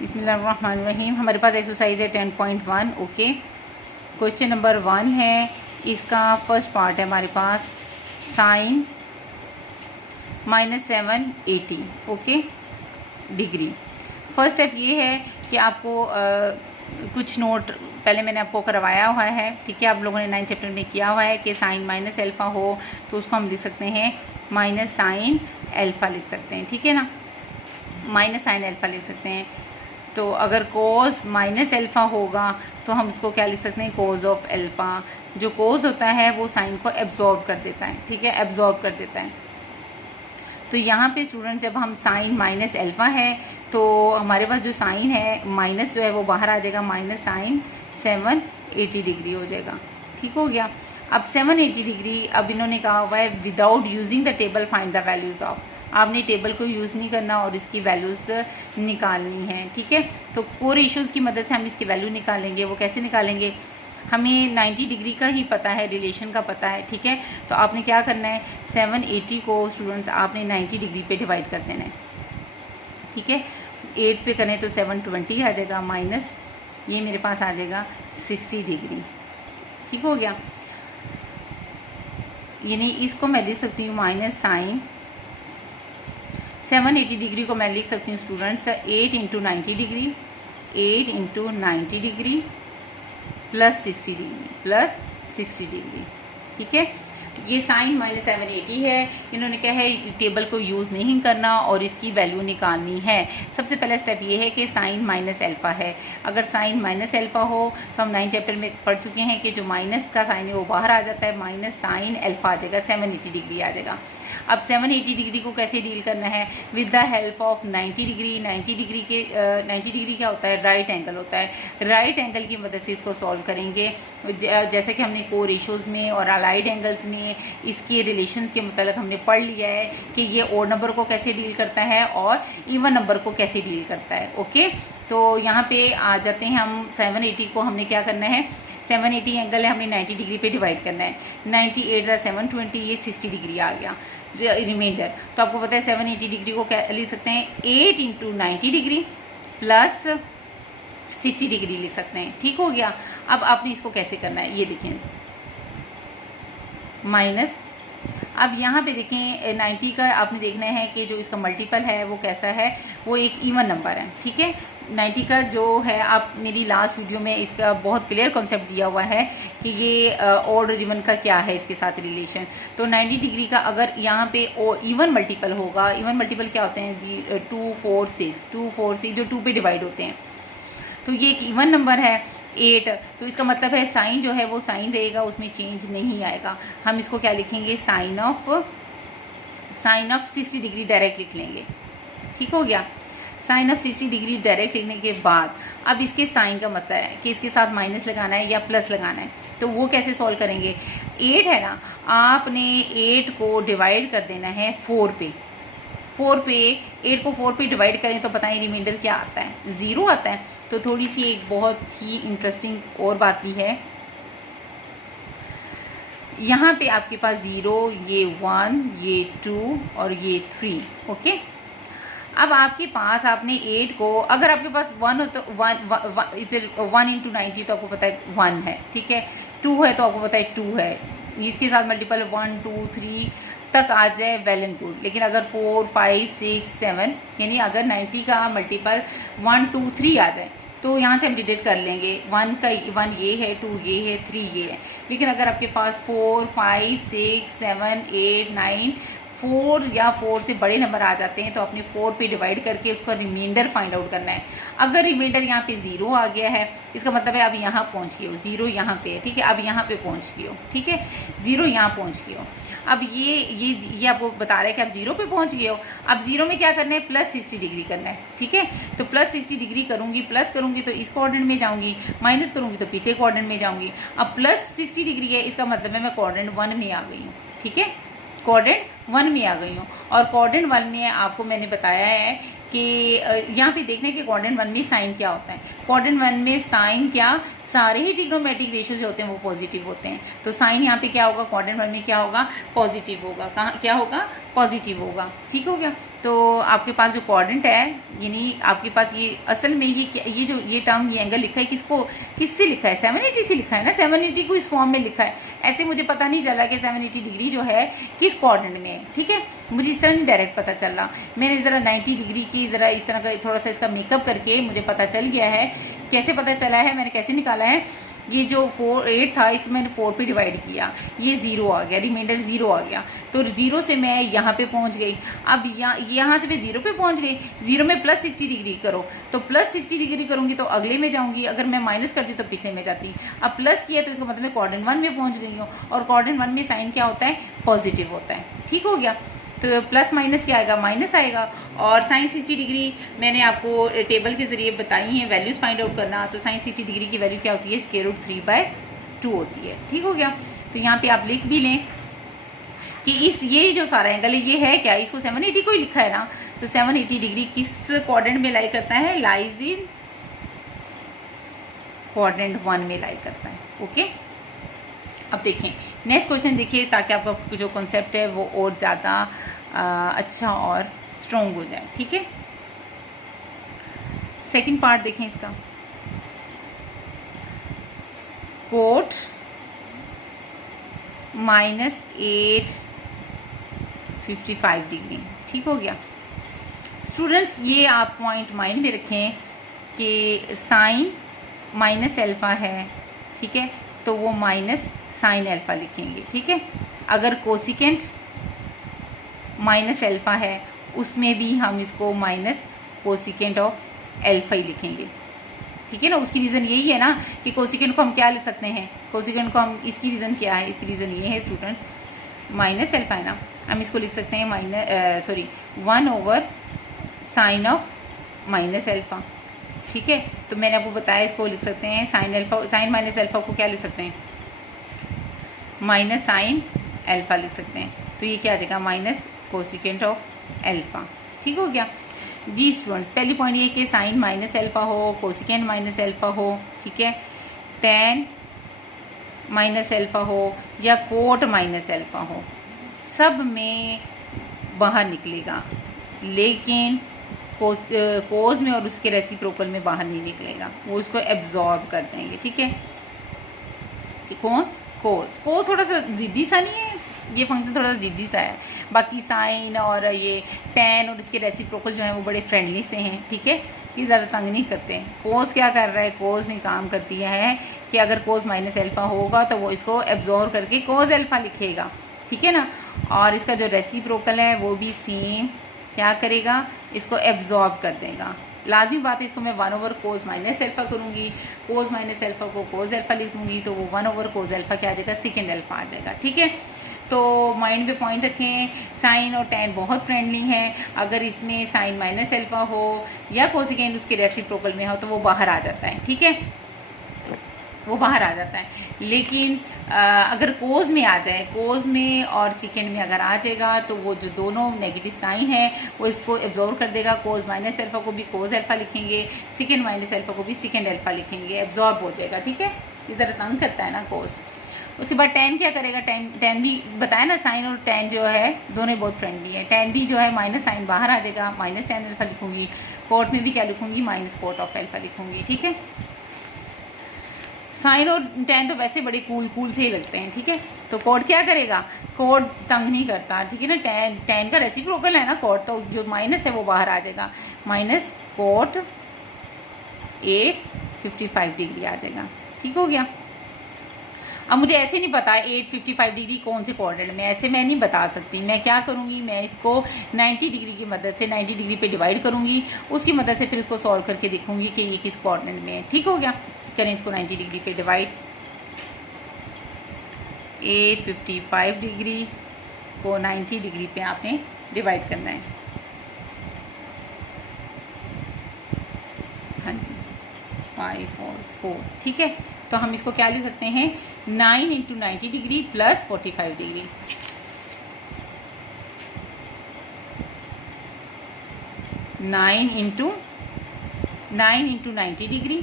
बिस्मिल्लाहिर्रहमानिर्रहीम। हमारे पास एक्सरसाइज है 10.1। ओके, क्वेश्चन नंबर 1 है, इसका फर्स्ट पार्ट है हमारे पास sine -780 okay degree. First step ये है कि आपको कुछ नोट पहले मैंने आपको करवाया हुआ है, ठीक है। आप लोगों ने 9th चैप्टर में किया हुआ है कि साइन माइनस एल्फ़ा हो तो उसको हम लिख सकते हैं माइनस साइन एल्फ़ा लिख सकते हैं, ठीक है ना, माइनस साइन एल्फ़ा लिख सकते हैं। तो अगर कोस माइनस एल्फ़ा होगा तो हम उसको क्या लिख सकते हैं, कोस ऑफ एल्फ़ा। जो कोस होता है वो साइन को एब्जॉर्ब कर देता है, ठीक है, एब्जॉर्ब कर देता है। तो यहाँ पे स्टूडेंट जब हम साइन माइनस एल्फ़ा है तो हमारे पास जो साइन है माइनस जो है वो बाहर आ जाएगा, माइनस साइन 780 डिग्री हो जाएगा, ठीक हो गया। अब 780 डिग्री अब इन्होंने कहा हुआ है without using the table find the values of. आपने टेबल को यूज़ नहीं करना और इसकी वैल्यूज़ निकालनी है, ठीक है। तो कोर इश्यूज़ की मदद से हम इसकी वैल्यू निकालेंगे। वो कैसे निकालेंगे, हमें 90 डिग्री का ही पता है, रिलेशन का पता है, ठीक है। तो आपने क्या करना है, 780 को स्टूडेंट्स आपने 90 डिग्री पे डिवाइड कर देना है, ठीक है। 8 पे करें तो 720 आ जाएगा, माइनस ये मेरे पास आ जाएगा 60 डिग्री, ठीक हो गया। यानी इसको मैं लिख सकती हूँ माइनस साइन 780 डिग्री को मैं लिख सकती हूँ students 8 into 90 degree, 8 into 90 degree plus 60 degree, plus 60 degree, ठीक है। ये साइन माइनस 780 है। इन्होंने कहा है टेबल को यूज़ नहीं करना और इसकी वैल्यू निकालनी है। सबसे पहला स्टेप ये है कि साइन माइनस एल्फ़ा है। अगर साइन माइनस एल्फ़ा हो तो हम 9th चैप्टर में पढ़ चुके हैं कि जो माइनस का साइन है वो बाहर आ जाता है, माइनस साइन एल्फ़ा आ जाएगा, 780 डिग्री आ जाएगा। अब 780 डिग्री को कैसे डील करना है, with the help of 90 degree. 90 degree के 90 डिग्री क्या होता है, राइट एंगल होता है। राइट एंगल की मदद से इसको सॉल्व करेंगे। जैसे कि हमने कोर रेशियोज़ में और अलाइड एंगल्स में इसके रिलेशंस के मतलब हमने पढ़ लिया है कि ये ओड नंबर को कैसे डील करता है और इवन नंबर को कैसे डील करता है, ओके। तो यहाँ पे आ जाते हैं हम, 780 को हमने क्या करना है, 780 एंगल है, हमने 90 डिग्री पे डिवाइड करना है। 98 × 720, ये 60 डिग्री आ गया रिमाइंडर। तो आपको पता है 780 डिग्री को क्या लिख सकते हैं, 8 इंटू 90 डिग्री प्लस 60 डिग्री लिख सकते हैं, ठीक हो गया। अब आपने इसको कैसे करना है, ये देखें माइनस। अब यहाँ पे देखें 90 का आपने देखना है कि जो इसका मल्टीपल है वो कैसा है, वो एक इवन नंबर है, ठीक है। 90 का जो है, आप मेरी लास्ट वीडियो में इसका बहुत क्लियर कॉन्सेप्ट दिया हुआ है कि ये ऑड और इवन का क्या है इसके साथ रिलेशन। तो 90 डिग्री का अगर यहाँ पे इवन मल्टीपल होगा, इवन मल्टीपल क्या होते हैं, 2 4 6 जो 2 पे डिवाइड होते हैं। तो ये एक इवन नंबर है 8, तो इसका मतलब है साइन जो है वो साइन रहेगा, उसमें चेंज नहीं आएगा। हम इसको क्या लिखेंगे, साइन ऑफ 60 डिग्री डायरेक्ट लिख लेंगे, ठीक हो गया। साइन ऑफ 60 डिग्री डायरेक्ट लिखने के बाद अब इसके साइन का मतलब है कि इसके साथ माइनस लगाना है या प्लस लगाना है। तो वो कैसे सॉल्व करेंगे, 8 है ना, आपने 8 को डिवाइड कर देना है 4 पे। 8 को 4 पे डिवाइड करें तो बताएं रिमाइंडर क्या आता है, 0 आता है। तो थोड़ी सी एक बहुत ही इंटरेस्टिंग और बात भी है, यहाँ पे आपके पास 0, ये 1, ये 2 और ये 3, ओके। अब आपके पास आपने 8 को, अगर आपके पास 1 हो तो 1 इंटू 90 तो आपको पता है 1 है, ठीक है। 2 है तो आपको पता है 2 है, इसके साथ मल्टीपल 1 2 3 तक आ जाए, वेल एंड गुड। लेकिन अगर 4 5 6 7 यानी अगर 90 का मल्टीपल 1 2 3 आ जाए तो यहाँ से हम डिटेक्ट कर लेंगे, 1 ये है, 2 ये है, 3 ये है। लेकिन अगर आपके पास 4 5 6 7 8 9 4 या 4 से बड़े नंबर आ जाते हैं तो अपने 4 पे डिवाइड करके उसका रिमाइंडर फाइंड आउट करना है। अगर रिमाइंडर यहाँ पे 0 आ गया है, इसका मतलब है अब यहाँ पहुँच गए हो, 0 यहाँ पे है, ठीक है। अब यहाँ पे पहुँच गए हो, ठीक है, 0 यहाँ पहुँच गए हो। अब ये आपको बता रहा है कि आप 0 पे पहुँच गए हो। अब 0 में क्या करना है, प्लस 60 डिग्री करना है, ठीक है। तो प्लस 60 डिग्री करूँगी, प्लस करूँगी तो इस कोऑर्डिनेट में जाऊँगी, माइनस करूँगी तो पिछले कोऑर्डिनेट में जाऊँगी। अब प्लस 60 डिग्री है, इसका मतलब है मैं कोऑर्डिनेट 1 में आ गई हूँ, ठीक है, कोऑर्डिनेट 1 में आ गई हूँ। और कोऑर्डिनेट 1 में आपको मैंने बताया है कि कि यहाँ पे देखने के क्वाड्रेंट 1 में साइन क्या होता है। क्वाड्रेंट 1 में साइन क्या, सारे ही ट्रिग्नोमेट्रिक रेशियो जो होते हैं वो पॉजिटिव होते हैं। तो साइन यहाँ पे क्या होगा, क्वाड्रेंट 1 में क्या होगा, पॉजिटिव होगा। कहाँ क्या होगा, पॉजिटिव होगा। ठीक हो गया। तो आपके पास जो क्वाड्रेंट है, यानी आपके पास ये असल में ये जो ये टर्म, ये एंगल लिखा है, किससे लिखा है, 780 से लिखा है ना, 780 को इस फॉर्म में लिखा है। ऐसे मुझे पता नहीं चला कि 780 डिग्री जो है किस क्वाड्रेंट में है। ठीक है, मुझे इस तरह नहीं डायरेक्ट पता चल रहा। मैंने ज़रा 90 डिग्री की ज़रा इस तरह का थोड़ा सा इसका मेकअप करके मुझे पता चल गया है। कैसे पता चला है, मैंने कैसे निकाला है, ये जो 8 था इसको मैंने 4 पे डिवाइड किया, ये 0 आ गया, रिमाइंडर 0 आ गया। तो 0 से मैं यहाँ पे पहुँच गई। अब यहाँ से मैं 0 पे पहुँच गई। 0 में प्लस 60 डिग्री करो, तो प्लस 60 डिग्री करूँगी तो अगले में जाऊँगी, अगर मैं माइनस करती तो पिछले में जाती। अब प्लस किया तो इसका मतलब मैं क्वाड्रेंट 1 में पहुँच गई हूँ, और क्वाड्रेंट 1 में साइन क्या होता है, पॉजिटिव होता है। ठीक हो गया। तो प्लस माइनस क्या आएगा, माइनस आएगा। और साइन 60 डिग्री मैंने आपको टेबल के ज़रिए बताई हैं, वैल्यूज़ फाइंड आउट करना। तो साइन 60 डिग्री की वैल्यू क्या होती है, √3/2 होती है। ठीक हो गया। तो यहाँ पे आप लिख भी लें कि ये जो सारा एंगल है ये है क्या, इसको 780 को ही लिखा है ना, तो 780 डिग्री किस क्वाड्रेंट में लाई करता है, लाइज इन क्वाड्रेंट 1 में लाई करता है। ओके, अब देखें नेक्स्ट क्वेश्चन देखिए, ताकि आपका जो कॉन्सेप्ट है वो और ज़्यादा अच्छा और स्ट्रॉन्ग हो जाए। ठीक है, सेकंड पार्ट देखें इसका, कोट -855 डिग्री। ठीक हो गया। स्टूडेंट्स ये आप पॉइंट माइंड में रखें कि साइन माइनस अल्फ़ा है, ठीक है, तो वो माइनस साइन अल्फ़ा लिखेंगे। ठीक है, अगर कोसिकेंट माइनस अल्फ़ा है उसमें भी हम इसको माइनस कोसिकेंट ऑफ अल्फ़ा ही लिखेंगे। ठीक है ना, उसकी रीज़न यही है ना कि कोसिकेंट को हम क्या ले सकते हैं, कोसिकेंट को हम, इसकी रीज़न क्या है, इसकी रीज़न ये है स्टूडेंट, माइनस अल्फ़ा है ना, हम इसको लिख सकते हैं 1/sin ऑफ माइनस अल्फ़ा। ठीक है, तो मैंने आपको बताया इसको लिख सकते हैं sine alpha, sine minus alpha को क्या लिख सकते हैं, माइनस साइन अल्फ़ा लिख सकते हैं। तो ये क्या आ जाएगा, माइनस कोसिकेंट ऑफ अल्फ़ा। ठीक हो गया जी स्टूडेंट्स। पहली पॉइंट ये कि साइन माइनस अल्फ़ा हो, कोसिकेंट माइनस अल्फ़ा हो, ठीक है, टेन माइनस अल्फ़ा हो या कोट माइनस अल्फ़ा हो, सब में बाहर निकलेगा, लेकिन कोस में और उसके रेसिप्रोकल में बाहर नहीं निकलेगा, वो इसको एब्जॉर्ब कर देंगे। ठीक है, कौन, कोस थोड़ा सा ज़िद्दी सा नहीं है, ये फंक्शन थोड़ा सा ज़िद्दी सा है। बाकी साइन और ये टेन और इसके रेसिप्रोकल जो हैं वो बड़े फ्रेंडली से हैं। ठीक है, ये ज़्यादा तंग नहीं करते हैं। कोस क्या कर रहा है, कोस ने काम कर दिया है कि अगर कोस माइनस अल्फ़ा होगा तो वो इसको एब्जॉर्ब करके कोस अल्फ़ा लिखेगा। ठीक है ना, और इसका जो रेसिप्रोकल है वो भी सेम क्या करेगा, इसको एब्जॉर्ब कर देगा। लाजमी बात है, इसको मैं 1/cos माइनस अल्फ़ा करूँगी, कोस माइनस अल्फ़ा को कोस अल्फ़ा लिख दूँगी, तो वो 1/cos अल्फ़ा क्या आ जाएगा, सेकेंड अल्फ़ा आ जाएगा। ठीक है, तो माइंड में पॉइंट रखें, साइन और टेन बहुत फ्रेंडली हैं। अगर इसमें साइन माइनस अल्फ़ा हो या कोसिकेंट उसके रेसिप्रोकल में हो तो वो बाहर आ जाता है। ठीक है, वो बाहर आ जाता है। लेकिन अगर कोस में आ जाए, कोस में और सेकेंड में अगर आ जाएगा तो वो जो दोनों नेगेटिव साइन है वो इसको एब्जॉर्ब कर देगा। कोस माइनस अल्फ़ा को भी कोस अल्फ़ा लिखेंगे, सेकेंड माइनस अल्फ़ा को भी सेकेंड अल्फ़ा लिखेंगे, एब्जॉर्ब हो जाएगा। ठीक है, इस तरह तंग करता है ना कोस। उसके बाद टेन क्या करेगा, टेन भी बताया ना, साइन और टेन जो है दोनों बहुत फ्रेंडली है। टेन भी जो है माइनस साइन बाहर आ जाएगा, माइनस टेन अल्फ़ा लिखूँगी, कोट में भी क्या लिखूँगी, माइनस कोट ऑफ अल्फ़ा लिखूँगी। ठीक है, साइन और टेन तो वैसे बड़े कूल से ही लगते हैं। ठीक है, तो कोट क्या करेगा, कोट तंग नहीं करता। ठीक है ना, टेन का रेसिप्रोकल है ना कोट, तो जो माइनस है वो बाहर आ जाएगा, माइनस कोट 855 डिग्री आ जाएगा। ठीक हो गया। अब मुझे ऐसे नहीं पता 855 डिग्री कौन से क्वाड्रेंट में, ऐसे मैं नहीं बता सकती। मैं क्या करूँगी, मैं इसको 90 डिग्री की मदद से 90 डिग्री पे डिवाइड करूँगी, उसकी मदद से फिर उसको सॉल्व करके देखूँगी कि ये किस क्वाड्रेंट में है। ठीक हो गया, करें इसको 90 डिग्री पे डिवाइड। 855 डिग्री को 90 डिग्री पे आपने डिवाइड करना है। हाँ जी, 5 और 4। ठीक है, तो हम इसको क्या लिख सकते हैं, 9 × 90 degree plus 45 degree. 9 into 90 degree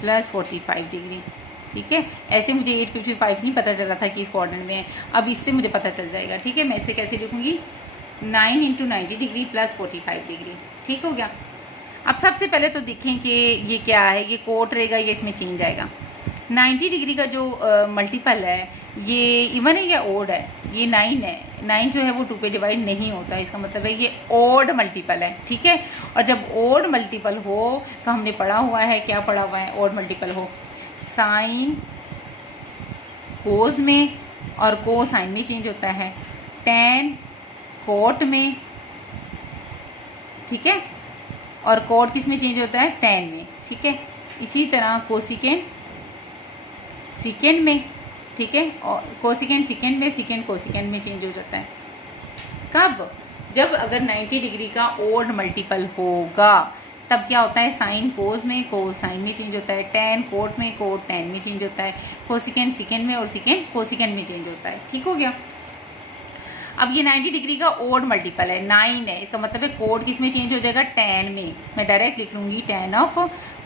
plus 45 degree. ठीक है, ऐसे मुझे 855 नहीं पता चला था कि इस कोऑर्डिनेट में है, अब इससे मुझे पता चल जाएगा। ठीक है, मैं इसे कैसे लिखूँगी, 9 इंटू 90 डिग्री प्लस 45 डिग्री। ठीक हो गया। अब सबसे पहले तो देखें कि ये क्या है, ये कोट रहेगा या इसमें चेंज आएगा। 90 डिग्री का जो मल्टीपल है ये इवन है या ओड है, ये 9 है। 9 जो है वो 2 पे डिवाइड नहीं होता, इसका मतलब है ये ओड मल्टीपल है। ठीक है, और जब ओड मल्टीपल हो तो हमने पढ़ा हुआ है, क्या पढ़ा हुआ है, ओड मल्टीपल हो साइन कोस में और कोसाइन में चेंज होता है, टैन कोट में, ठीक है, और कोट किस में चेंज होता है, टैन में। ठीक है, इसी तरह कोसिकेंड सिकेंड में, ठीक है, और कोसिकेंड सिकेंड में, सिकेंड कोसिकेंड में चेंज हो जाता है। कब, जब अगर 90 डिग्री का ओड मल्टीपल होगा तब क्या होता है, साइन कोस में, कोस साइन में चेंज होता है, टैन कोट में, कोट टैन में चेंज होता है, कोसिकेंड सिकेंड में और सिकेंड कोसिकेंड में चेंज होता है। ठीक हो गया। अब ये 90 डिग्री का ओड मल्टीपल है, 9 है, इसका मतलब है कोड किस में चेंज हो जाएगा, टैन में। मैं डायरेक्ट लिख लूँगी टैन ऑफ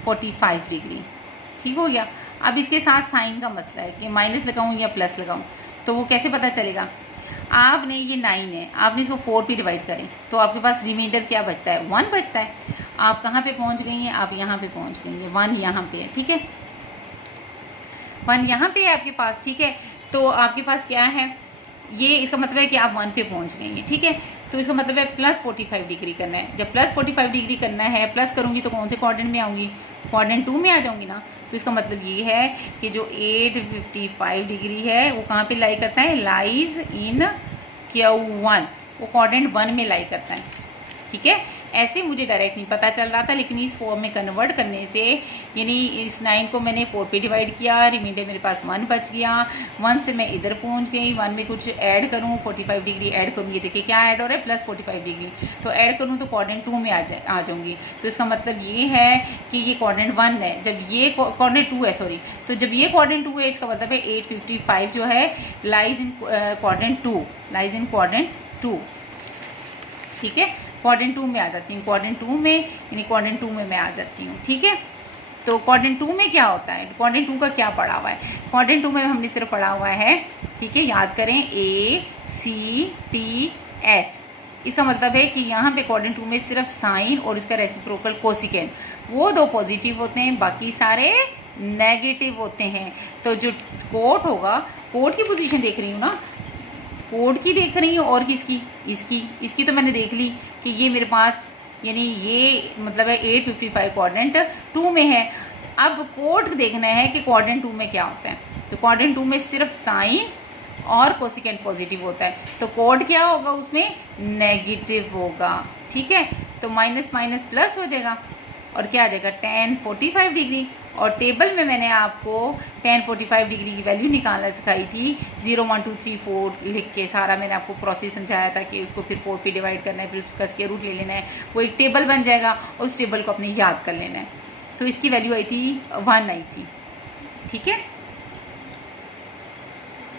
45 डिग्री। ठीक हो गया। अब इसके साथ साइन का मसला है कि माइनस लगाऊँ या प्लस लगाऊँ, तो वो कैसे पता चलेगा। आपने ये 9 है, आपने इसको 4 पे डिवाइड करें तो आपके पास रिमाइंडर क्या बचता है, 1 बचता है। आप कहाँ पे पहुँच गई हैं, आप यहाँ पे पहुँच गई हैं, 1 यहाँ पे है। ठीक है, 1 यहाँ पे है आपके पास। ठीक है, तो आपके पास क्या है, ये इसका मतलब है कि आप 1 पे पहुँच गई हैं। ठीक है, तो इसका मतलब है प्लस 45 डिग्री करना है। जब प्लस 45 डिग्री करना है, प्लस करूँगी तो कौन से क्वाड्रेंट में आऊँगी, क्वाड्रेंट 2 में आ जाऊँगी ना। तो इसका मतलब ये है कि जो 855 डिग्री है वो कहाँ पे लाई करता है, लाइज इन Q1, वो क्वाड्रेंट 1 में लाई करता है। ठीक है, ऐसे मुझे डायरेक्ट नहीं पता चल रहा था, लेकिन इस फॉर्म में कन्वर्ट करने से, यानी इस 9 को मैंने 4 पे डिवाइड किया, रिमाइंडर मेरे पास 1 बच गया, 1 से मैं इधर पहुंच गई, 1 में कुछ ऐड करूं, 45 डिग्री ऐड करूँ, ये देखिए क्या ऐड हो रहा है, प्लस 45 डिग्री, तो ऐड करूं तो क्वाड्रेंट 2 में आ जाऊँगी। तो इसका मतलब ये है कि ये क्वाड्रेंट 1 है, जब ये क्वाड्रेंट 2 है, सॉरी, तो जब ये क्वाड्रेंट 2 है इसका मतलब है 855 जो है lies in quadrant 2, lies in quadrant 2। ठीक है, क्वाड्रेंट 2 में आ जाती हूँ, क्वाड्रेंट 2 में, यानी क्वाड्रेंट 2 में मैं आ जाती हूँ। ठीक है, तो क्वाड्रेंट 2 में क्या होता है, क्वाड्रेंट 2 का क्या पढ़ा हुआ है, क्वाड्रेंट 2 में हमने सिर्फ पढ़ा हुआ है, ठीक है, याद करें, ACTS। इसका मतलब है कि यहाँ पे क्वाड्रेंट 2 में सिर्फ साइन और इसका रेसिप्रोकल कोसिकेंड, वो 2 पॉजिटिव होते हैं, बाकी सारे नेगेटिव होते हैं। तो जो कोट होगा, कोट की पोजीशन देख रही हूँ ना, कोड की देख रही हूँ और किसकी, इसकी तो मैंने देख ली कि ये मेरे पास, यानी ये मतलब है 855 क्वाड्रेंट 2 में है। अब कोड देखना है कि क्वाड्रेंट 2 में क्या होता है, तो क्वाड्रेंट 2 में सिर्फ साइन और कोसिकेंड पॉजिटिव होता है, तो कोड क्या होगा उसमें, नेगेटिव होगा। ठीक है, तो माइनस माइनस प्लस हो जाएगा और क्या आ जाएगा, tan 45 डिग्री। और टेबल में मैंने आपको tan 45 डिग्री की वैल्यू निकालना सिखाई थी, 0 1 2 3 4 लिख के, सारा मैंने आपको प्रोसेस समझाया था कि उसको फिर 4 पे डिवाइड करना है, फिर उसका स्क्वायर रूट ले लेना है, वो एक टेबल बन जाएगा और उस टेबल को अपने याद कर लेना है। तो इसकी वैल्यू आई थी 1 आई थी। ठीक है।